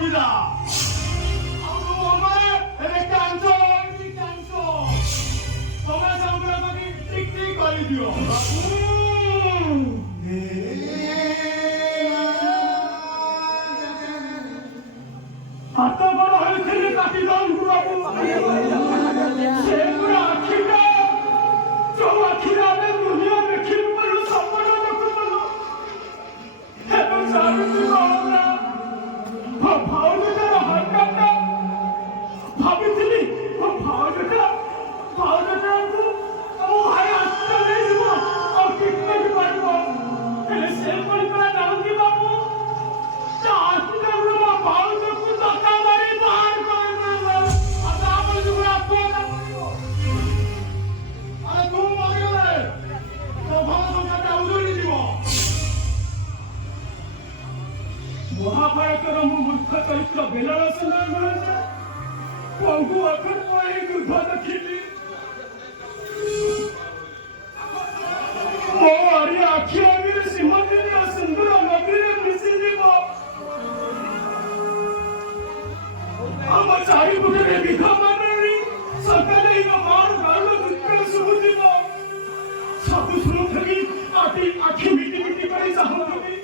겁니다. 아무도 엄마를 이렇게 앉아, 이렇게 앉아. 정말 상부라더니 띡띡거리디요. 아따바로 할 테니 까지도 안구라고. 세구나 키가 저와 키라는 문이었네. 기름물로 선물로 먹고 해본 사람이 뜨거워라. 파우더잖아 할까까 파비틀이 파우더잖아고 하여 아시다 내지고 어깨까지 말고 그래 세번이나 나오지 마고 자 아시다고 막 파우더고 덕가마리 말고 아까 아버지고 아빠가 아니 너무 많이 그래 저 방송까지 아우돌리지 महाभारतला मूर्खाचा इतका बेलाळाचा नाही म्हणायचा पाहू आपण एक बाधा केली अरे आखी आम्ही सिंहाची सुंदर नगरी मिसळली आम्हा चारी कुठे भिका मारणारी सकाळी मार घालून दुःख सुबुदी साधू सुरू ठगी आखी मिठी मिठी करी सांगू तुम्ही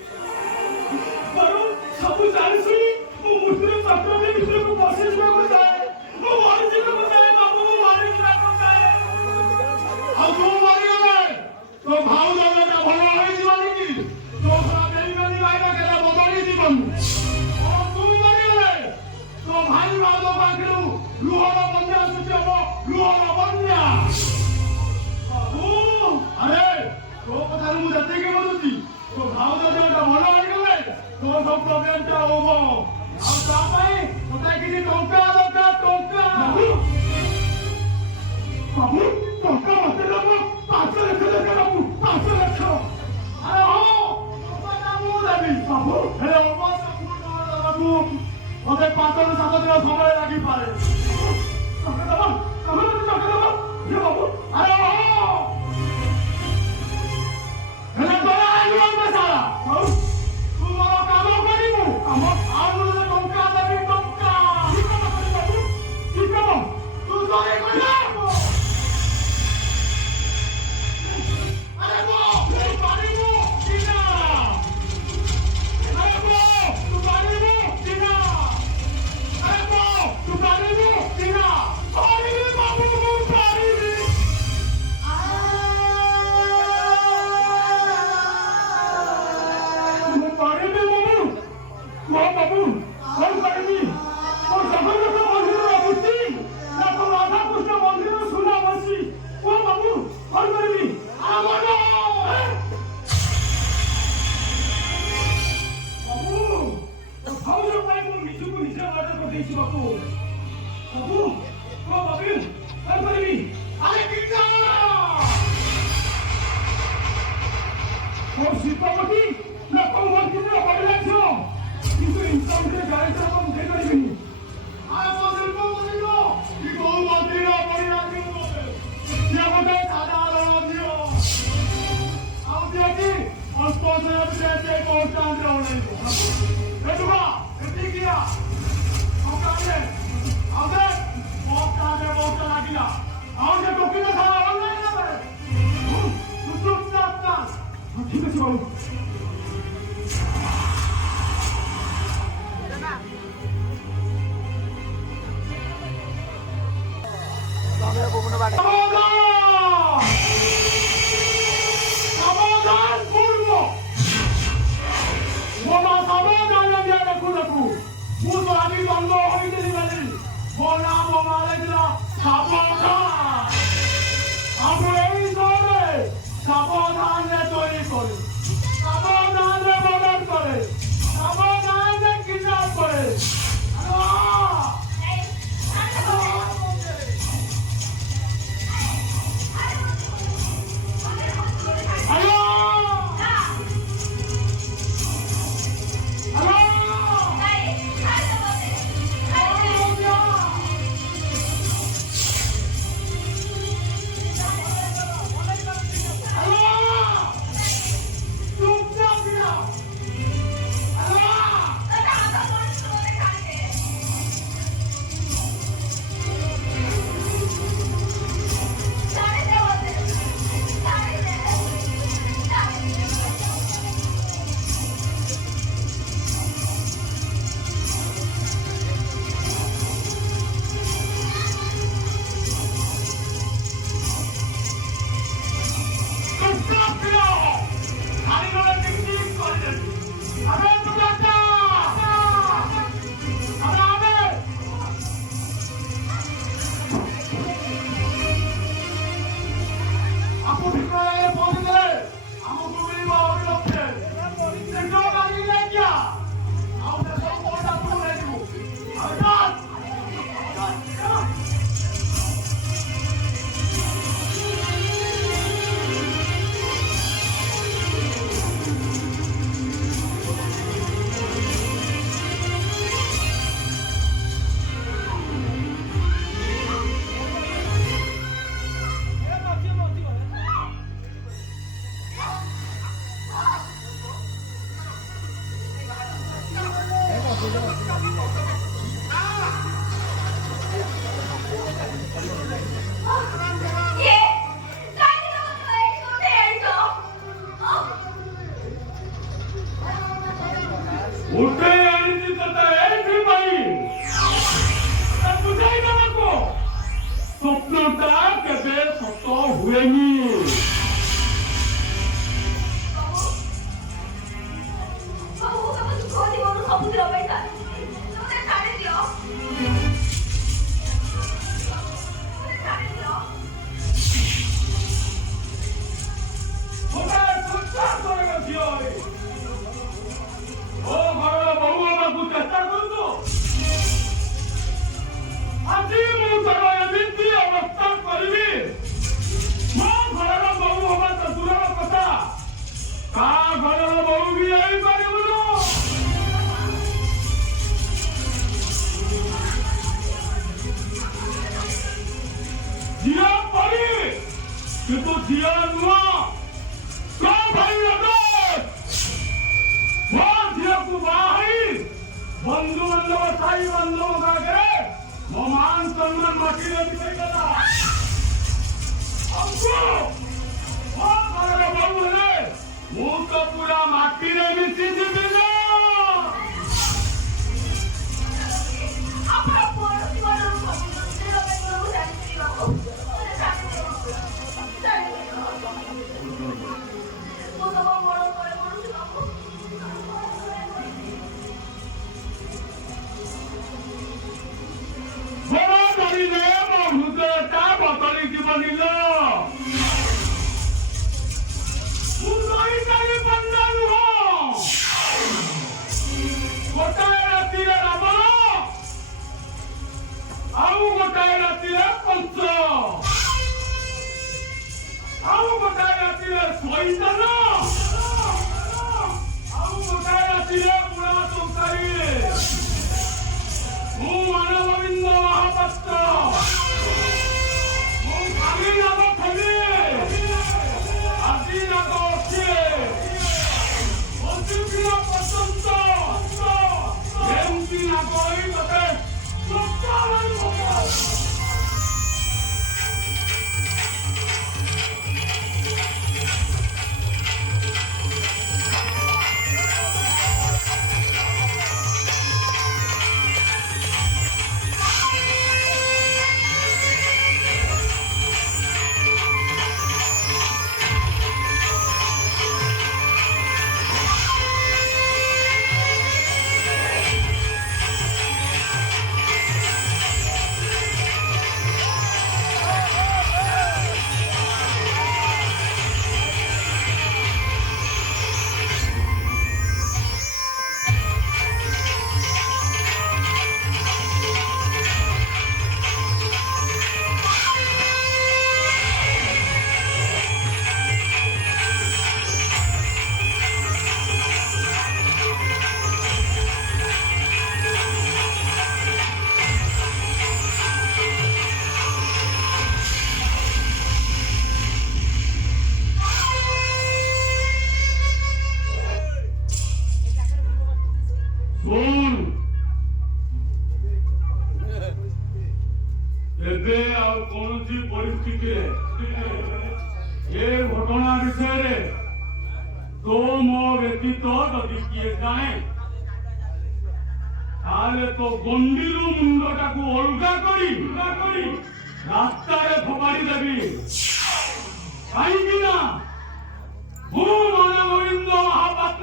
ସବୁ ଜାଣିଶୁଣି ମୁଁ ମୃତ୍ୟୁର ଚକ୍ରରେ ଭିତରକୁ ପଶିଯିବାକୁ ଚାହେଁ ମୁଁ ମରିଯିବାକୁ ଚାହେଁ ବାବୁ ମୁଁ ମରିଯିବାକୁ ଚାହେଁ ଆଉ ତୁ ମରିଗଲେ ତୋ ଭାଉଜଟା ଭଲ ହେଇଯିବନି କି ତୋ ବେଲିବେଲି ରହିବା କେତେ ବଦଳି ଯିବନି ଆଉ ତୁ ମରିଗଲେ ତୋ ଭାଇ ଭାଉଜ ପାଖରୁ ଲୁହର ବନ୍ୟା ଆସୁଛି ହବ ଲୁହର ବନ୍ୟା ବାବୁ ଆରେ ତୋ କଥାରୁ ମୁଁ ଯେତିକି ବୁଝୁଛି ତୋ ଭାଉଜ ଦେହଟା ଭଲ ହେଇଗଲେ ତୋ ସବୁ ପ୍ରୋବ୍ଲେମଟା ହବ ଆଉ ତା ପାଇଁ ତୋତେ କିଛି ଟଙ୍କା ଦରକାର ଟଙ୍କା ବାବୁ ଟଙ୍କା ମତେ ଦବ 5 ଲକ୍ଷ ଦରକାର ବାବୁ 5 ଲକ୍ଷ ଆରେ ହଁ ଟଙ୍କା ମୁଁ ଦେବି ବାବୁ ହେଲେ ଅବଶ୍ୟ ବାବୁ ମତେ 5 ରୁ 7 ଦିନ ସମୟ ଲାଗିପାରେ ଟଙ୍କା ଦବ ତମେ ମତେ ଟଙ୍କା ଦବ ଯେ ବାବୁ ଆରେ ହଁ ହେଲେ ତୋର ଆଇବ ସାରା ହୁଏନି। ଆଜି ମୁଁ ତୋର ଏମିତି ଅବସ୍ଥା କରିବି, ମୋ ଘରର ବୋହୂ ହବା ତ ଦୂରର କଥା, ତା ଘରର ବୋହୂ ବି ହେଇପାରିବୁନୁ। ଝିଅ ପରି କିନ୍ତୁ ଝିଅ ନୁହଁ। କଣ ଭାଇ ମୋ ଝିଅକୁ ବାହା ହେଇ ବନ୍ଧୁବାନ୍ଧବ ସାଇ ବାନ୍ଧବଙ୍କ ଆଗରେ ମୋ ମାନ ସମ୍ମାନ ମାଟିରେ ମିଶେଇଦେଲା। ମୋ ଘରର ବୋହୂ ହେଲେ ମୁଁ ତ ପୁରା ମାଟିରେ ମିଶିଯିବି ନା। ଗୋଟାଏ ରାତିରେ ରାବଣ, ଆଉ ଗୋଟାଏ ରାତିରେ କଂସ, ଆଉ ଗୋଟାଏ ରାତିରେ ଶୈତାନ, ଆଉ ଗୋଟାଏ ରାତିରେ ବୁଢା ତୋକାରୀ। ମୁଁ ମାନଗୋବିନ୍ଦ ମହାପାତ୍ର, ମୁଁ କାଲି ନାଗ ଥିଲି, ଆଜି ନାଗ ଅଛି। ଅତିଦିନ ପର୍ଯ୍ୟନ୍ତ ଏମିତି ନାଗ ହୋଇ ତତେ ଏବେ ଆଉ କୌଣସି ପରିସ୍ଥିତିରେ ଏ ଘଟଣା ବିଷୟରେ ତୋ ମୋ ବ୍ୟତୀତ ଯଦି କିଏ ଜାଣେ ତାହେଲେ ତୋ ଗଣ୍ଡିରୁ ମୁଣ୍ଡଟାକୁ ଅଲଗା କରି ରାସ୍ତାରେ ଫୋପାଡ଼ି ଦେବି। କାହିଁକି ନା ମୁଁ ମାନଗୋବିନ୍ଦ ମହାପାତ୍ର